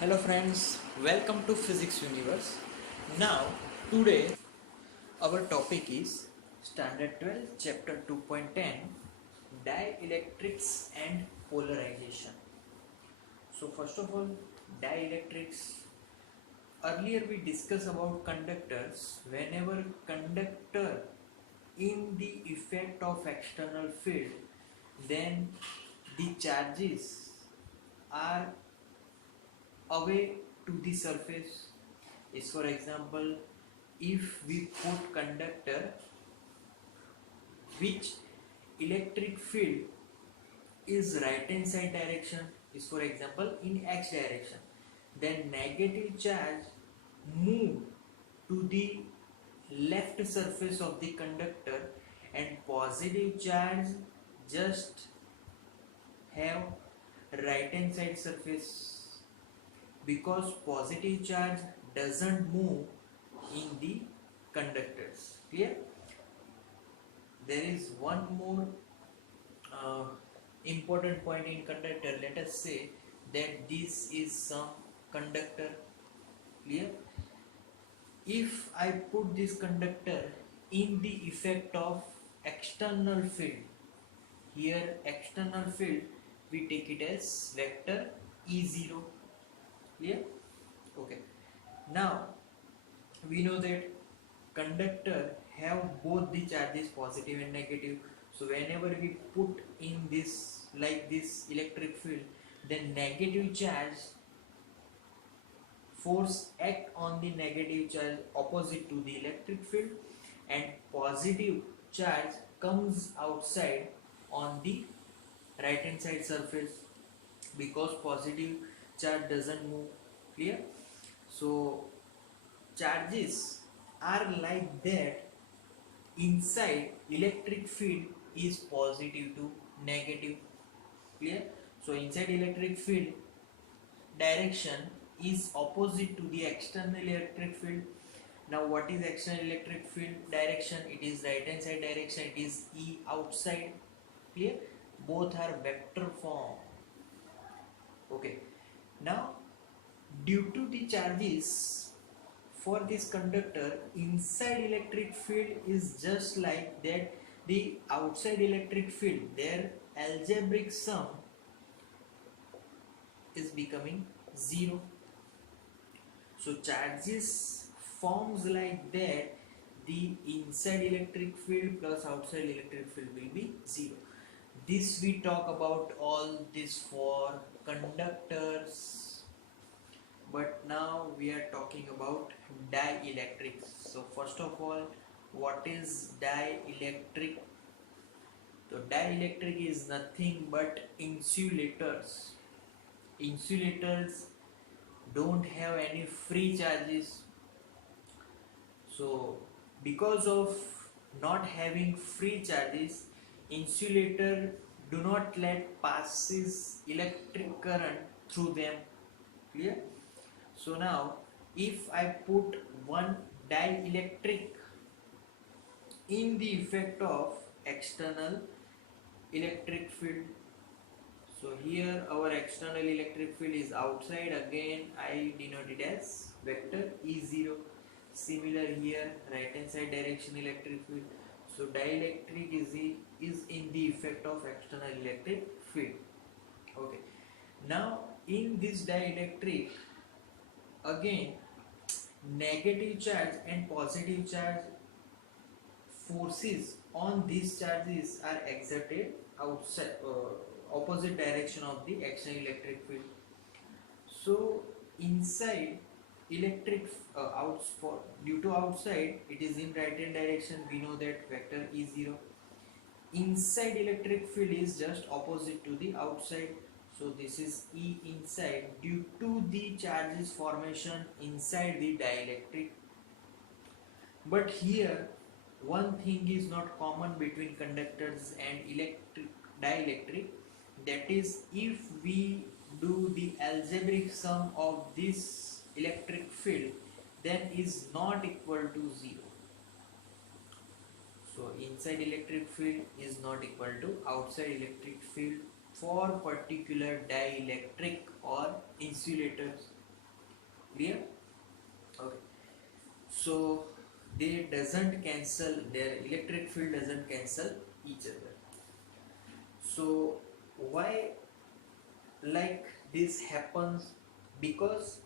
Hello friends, welcome to Physics Universe. Now, today our topic is Standard 12 Chapter 2.10 Dielectrics and Polarization. So first of all, dielectrics. Earlier we discussed about conductors. Whenever conductor in the effect of external field, then the charges are away to the surface. Is for example, if we put conductor which electric field is right hand side direction, is for example in x direction, then negative charge move to the left surface of the conductor and positive charge just have right hand side surface, because positive charge doesn't move in the conductors. Clear? There is one more uh, important point in conductor. Let us say that this is some conductor. Clear? If I put this conductor in the effect of external field, here external field we take it as vector E0. Clear? Okay. Now we know that conductor have both the charges positive and negative. So whenever we put in this like this electric field, then negative charge force act on the negative charge opposite to the electric field, and positive charge comes outside on the right hand side surface, because positive charge doesn't move. Clear? So charges are like that. Inside electric field is positive to negative. Clear? So inside electric field direction is opposite to the external electric field. Now what is external electric field direction? It is right hand side direction, it is E outside. Clear? Both are vector form. Okay. Now due to the charges for this conductor, inside electric field is just like that the outside electric field, their algebraic sum is becoming 0. So charges forms like that, the inside electric field plus outside electric field will be 0. This we talk about all this for conductors, but now we are talking about dielectrics. So first of all, what is dielectric? So dielectric is nothing but insulators. Insulators don't have any free charges. So because of not having free charges, insulator do not let passes electric current through them. Clear? So now if I put one dielectric in the effect of external electric field, so here our external electric field is outside, again I denote it as vector E0. Similar here, right hand side direction electric field. So dielectric is in the effect of external electric field. Okay. Now in this dielectric, again negative charge and positive charge forces on these charges are exerted outside, opposite direction of the external electric field. So inside electric for due to outside it is in right hand direction, we know that vector is 0. Inside electric field is just opposite to the outside, so this is E inside due to the charges formation inside the dielectric. But here one thing is not common between conductors and dielectric, that is if we do the algebraic sum of this electric field, then is not equal to 0. So inside electric field is not equal to outside electric field for particular dielectric or insulators. Clear? Okay. So they doesn't cancel, their electric field doesn't cancel each other. So why like this happens? Because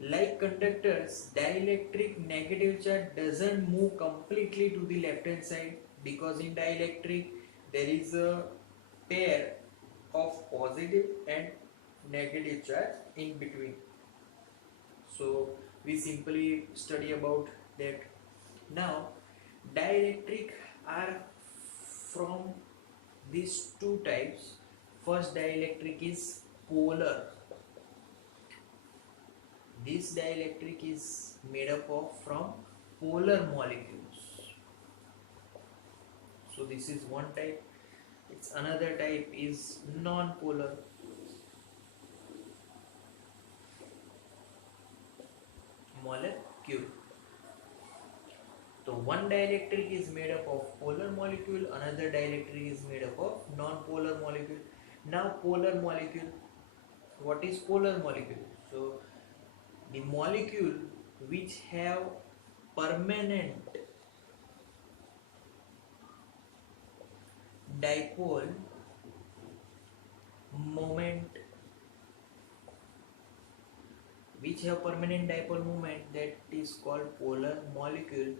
like conductors, dielectric negative charge doesn't move completely to the left hand side, because in dielectric there is a pair of positive and negative charge in between. So we simply study about that. Now dielectric are from these two types. First dielectric is polar. This dielectric is made up of from polar molecules. So this is one type. Its another type is non-polar. Molecule. So one dielectric is made up of polar molecule, another dielectric is made up of non-polar molecule. Now polar molecule, what is polar molecule? So the molecule which have permanent dipole moment, that is called polar molecule.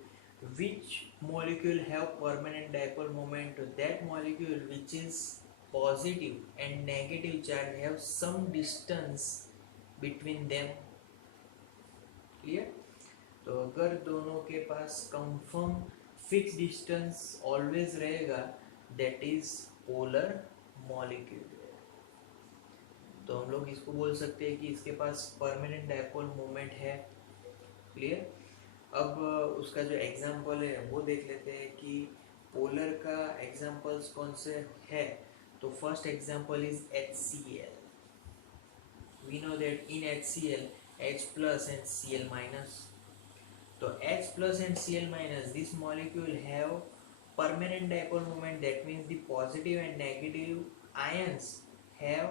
Which molecule have permanent dipole moment? That molecule which is positive and negative charge have some distance between them. Clear? तो अगर दोनों के पास confirm fix distance always रहेगा, that is polar molecule. तो हम लोग इसको बोल सकते हैं कि इसके पास परमानेंट डायपोल मोमेंट है. क्लियर? अब उसका जो एग्जांपल है वो देख लेते हैं कि पोलर का एग्जांपल्स कौन से है. तो first example is HCl. We know that in HCl H plus and Cl minus. So H plus and Cl minus, this molecule have permanent dipole moment. That means the positive and negative ions have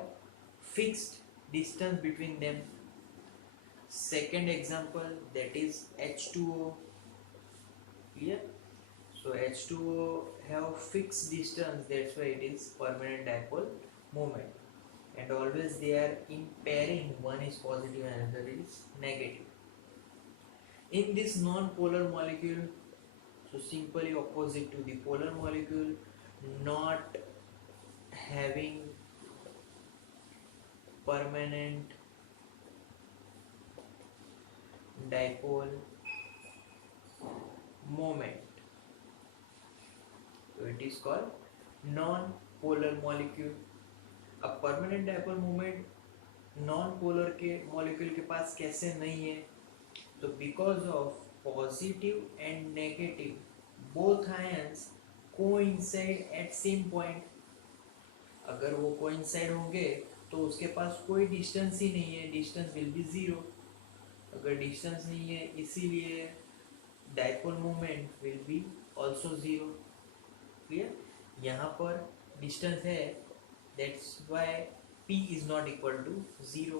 fixed distance between them. Second example, that is H2O. Clear? So H2O have fixed distance, that's why it is permanent dipole moment. And always they are in pairing, one is positive and another is negative. In this non-polar molecule, so simply opposite to the polar molecule, not having permanent dipole moment, so it is called non-polar molecule. अब permanent dipole moment non polar के molecule के पास कैसे नहीं है? तो because of positive and negative both ions coincide at same point. अगर वो कोइंसाइड होंगे तो उसके पास कोई डिस्टेंस ही नहीं है, डिस्टेंस विल बी जीरो. अगर डिस्टेंस नहीं है इसीलिए dipole moment will be also zero. Clear? यहाँ पर डिस्टेंस है, that's why P is not equal to 0.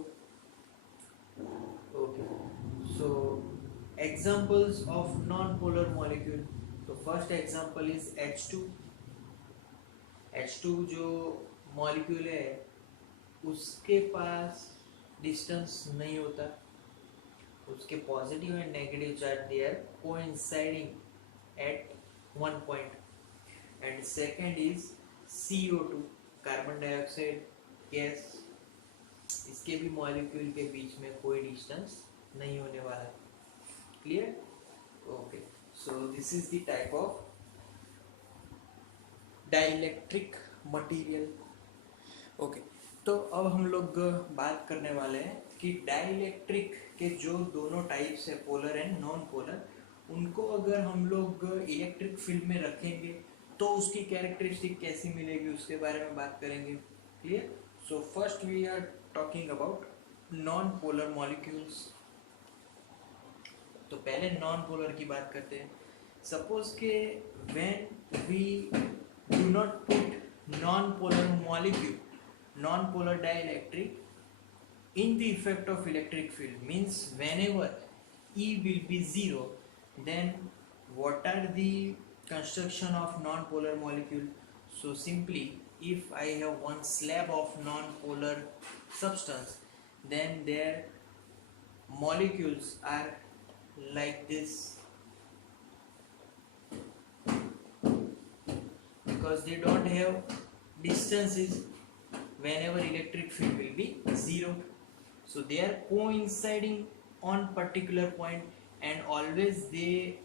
Okay, so examples of non-polar molecule. So first example is H2. H2 जो molecule है उसके पास डिस्टेंस नहीं होता, उसके positive and negative charge they are coinciding at one point. And second is CO2, carbon dioxide gas. इसके भी molecule के बीच में कोई डिस्टेंस नहीं होने वाला. Clear? Okay, so this is the type of dielectric material. Okay, तो अब हम लोग बात करने वाले हैं कि डाइलेक्ट्रिक के जो दोनों टाइप्स है, पोलर एंड नॉन पोलर, उनको अगर हम लोग इलेक्ट्रिक फील्ड में रखेंगे तो उसकी कैरेक्टरिस्टिक कैसी मिलेगी उसके बारे में बात करेंगे. Clear? So first we are talking about non polar molecules. तो पहले नॉन पोलर की बात करते हैं. सपोज के when we do not put non polar molecule, non polar dielectric in the effect of electric field means whenever E will be 0, then what are the construction of non-polar molecule? So simply, if I have one slab of non-polar substance, then their molecules are like this, because they don't have distances whenever electric field will be 0. So they are coinciding on particular point, and always they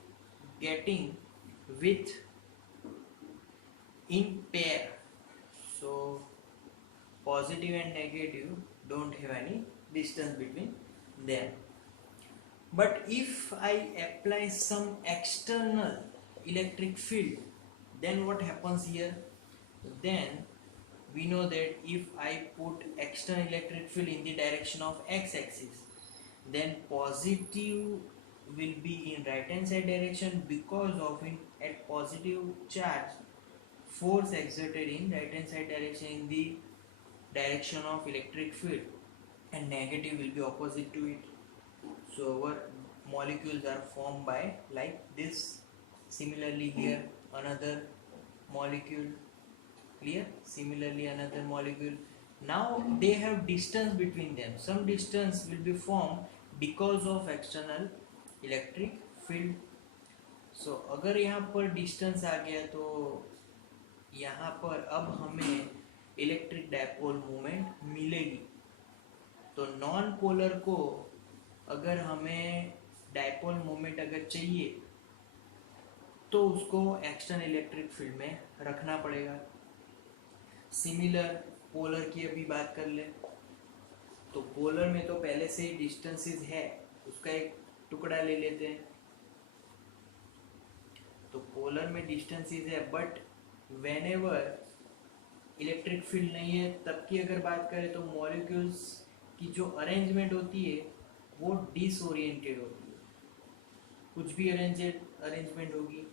getting with in pair. So positive and negative don't have any distance between them. But if I apply some external electric field, then what happens here? Then we know that if I put external electric field in the direction of x-axis, then positive will be in right hand side direction, because of in at positive charge force exerted in right hand side direction in the direction of electric field, and negative will be opposite to it. So our molecules are formed by like this. Similarly here another molecule, clear? Similarly another molecule. Now they have distance between them. Some distance will be formed because of external electric field. So अगर यहाँ पर distance आ गया तो यहाँ पर अब हमें electric dipole movement मिलेगी. तो नॉन पोलर को अगर हमें डायपोल मूवमेंट अगर चाहिए तो उसको एक्सटर्नल इलेक्ट्रिक फील्ड में रखना पड़ेगा. सिमिलर पोलर की अभी बात कर ले तो पोलर में तो पहले से ही डिस्टेंसेस है, उसका एक टुकड़ा ले लेते हैं. तो पोलर में डिस्टेंसेस है, बट व्हेनेवर इलेक्ट्रिक फील्ड नहीं है तब की अगर बात करें तो मॉलिक्यूल्स की जो अरेंजमेंट होती है वो डिसओरिएंटेड होती है. कुछ भी अरेंजमेंट होगी,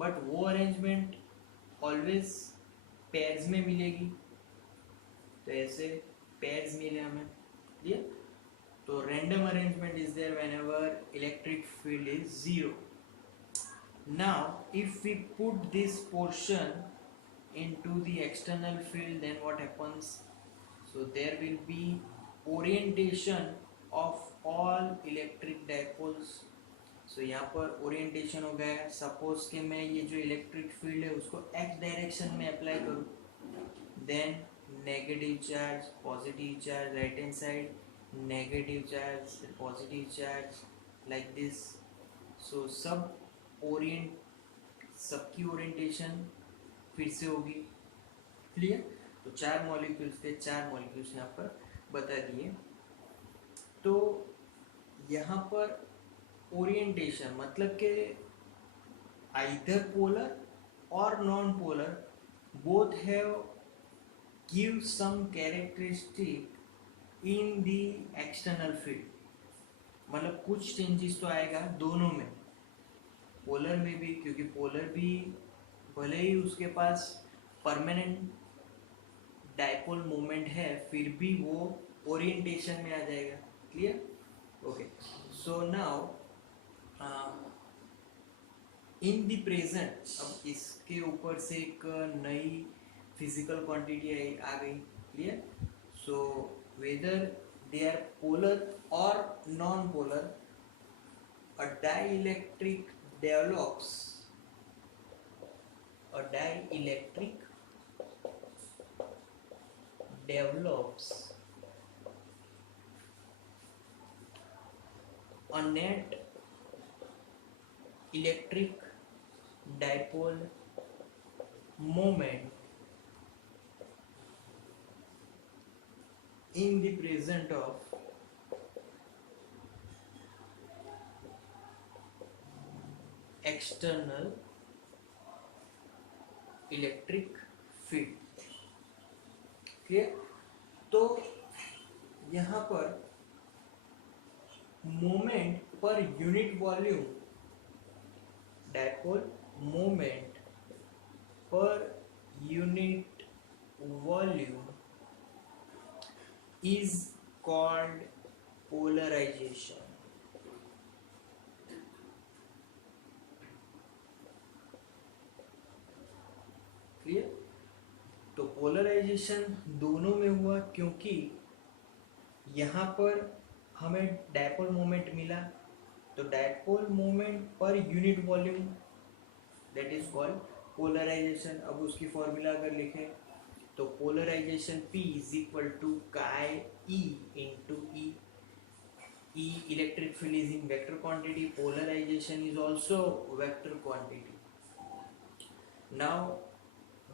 बट वो अरेंजमेंट ऑलवेज पेयर्स में मिलेगी. तो ऐसे पेयर्स मिले हमें, क्लियर. तो random arrangement is there whenever electric field is 0. Now if we put this portion into the external field, then what happens? So there will be orientation of all electric dipoles. So यहाँ पर orientation हो गया. Suppose कि मैं ये जो electric field है उसको x डायरेक्शन में अप्लाई करूँ, then negative charge, positive charge, right hand side, negative charge, positive charge, like this. So सबकी ओरिएंटेशन फिर से होगी, क्लियर. तो 4 मॉलिक्यूल्स थे, 4 मॉलिक्यूल्स यहाँ पर बता दिए. तो यहाँ पर ओरिएंटेशन मतलब कि आइदर पोलर और non polar both have give some characteristic in the external field. मतलब कुछ चेंजेस तो आएगा दोनों में, पोलर में भी, क्योंकि पोलर भी भले ही उसके पास परमानेंट डायपोल मोमेंट है फिर भी वो ओरिएंटेशन में आ जाएगा, clear. Okay. So now in the present, अब इसके ऊपर से एक नई फिजिकल क्वांटिटी आ गई, clear. So whether they are polar और non polar, a dielectric develops a net electric dipole moment in the presence of external electric field, clear. तो यहाँ पर moment per unit volume, dipole moment per unit volume is called polarization. Clear? तो polarisation दोनों में हुआ क्योंकि यहाँ पर हमें डायपोल मोमेंट मिला, तो dipole moment per unit volume, that is called polarisation. अब उसकी फॉर्मूला अगर लिखें तो polarisation P is equal to chi E into E. E electric field is in vector quantity, polarization is also vector quantity. Now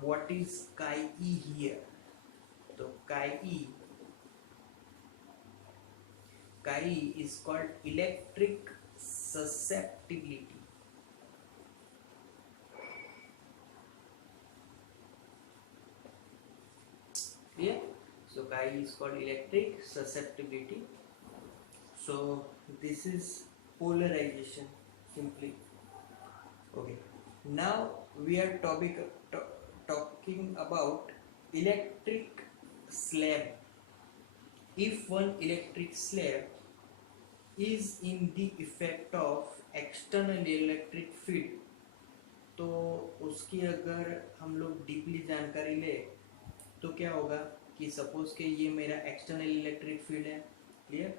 what is chi E here? So chi E is called electric susceptibility. Clear? So chi is called electric susceptibility. So this is polarization simply. Okay. Now we are talking about electric slab. If one electric slab is in the effect of external electric field, तो उसकी अगर हम लोग deeply जानकारी ले तो क्या होगा कि सपोज के ये मेरा एक्सटर्नल इलेक्ट्रिक फील्ड है. क्लियर?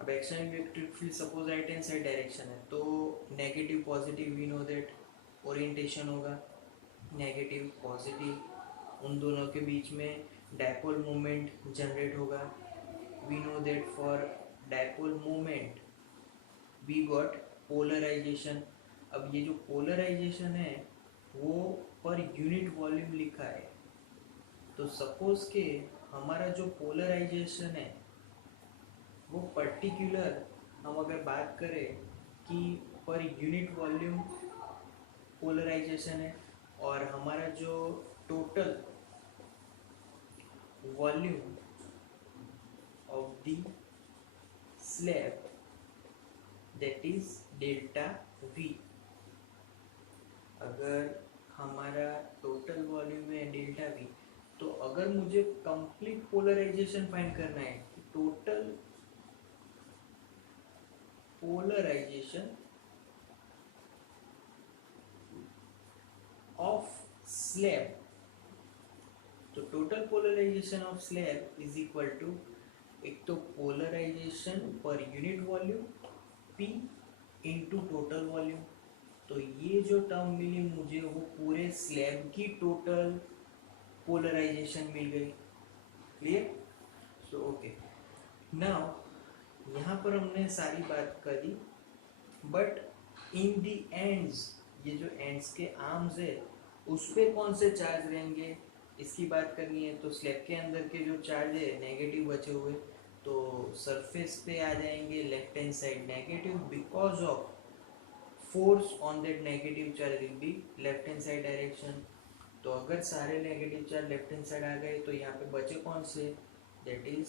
अब external electric field suppose right hand side direction है, तो negative positive we know that orientation होगा नेगेटिव पॉजिटिव. उन दोनों के बीच में डायपोल मोमेंट जनरेट होगा. We know that for dipole moment we got polarisation. अब ये जो पोलराइजेशन है वो पर यूनिट वॉल्यूम लिखा है. तो सपोज के हमारा जो पोलराइजेशन है वो पर्टिकुलर हम अगर बात करें कि पर यूनिट वॉल्यूम पोलराइजेशन है, और हमारा जो total volume of the slab that is delta V. अगर हमारा टोटल वॉल्यूम है डेल्टा V, तो अगर मुझे कंप्लीट पोलराइजेशन फाइंड करना है, टोटल पोलराइजेशन ऑफ स्लैब, तो total polarisation of slab is equal to एक तो polarisation per unit volume P into total volume. तो ये जो टर्म मिली मुझे वो पूरे स्लैब की टोटल पोलराइजेशन मिल गई. क्लियर? So okay. नाउ यहाँ पर हमने सारी बात करी, बट इन दी एंड्स, ये जो एंड्स के आर्म्स है उस पे कौन से चार्ज रहेंगे इसकी बात करनी है. तो स्लैब के अंदर के जो चार्ज है नेगेटिव बचे हुए, तो सरफेस पे आ जाएंगे left hand side negative, because of force on that negative charge will be left hand side direction. तो अगर सारे negative charge left hand side आ गए तो यहाँ पे बचे कौन से, दैट इज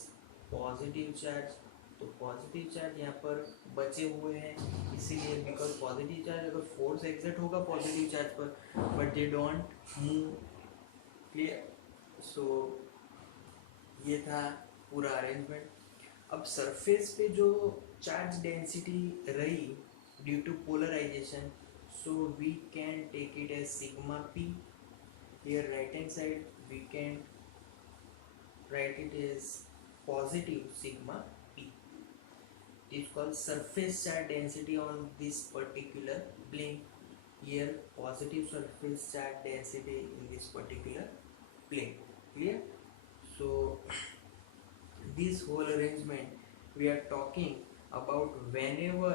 पॉजिटिव चार्ज. तो पॉजिटिव चार्ज यहाँ पर बचे हुए हैं, इसीलिए बिकॉज पॉजिटिव चार्ज अगर फोर्स एग्जर्ट होगा पॉजिटिव चार्ज पर, but they don't move. Clear? So ये था पूरा अरेंजमेंट. अब सरफेस पे जो चार्ज डेंसिटी रही due to polarisation, so we can take it as sigma P. Here right hand side we can write it as positive sigma P. It is called surface charge density on this particular plane. Here positive surface charge density in this particular plane. Clear? So this whole arrangement we are talking about whenever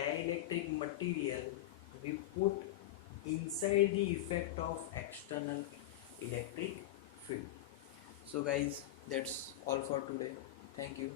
dielectric material we put inside the effect of external electric field. So guys, that's all for today. Thank you.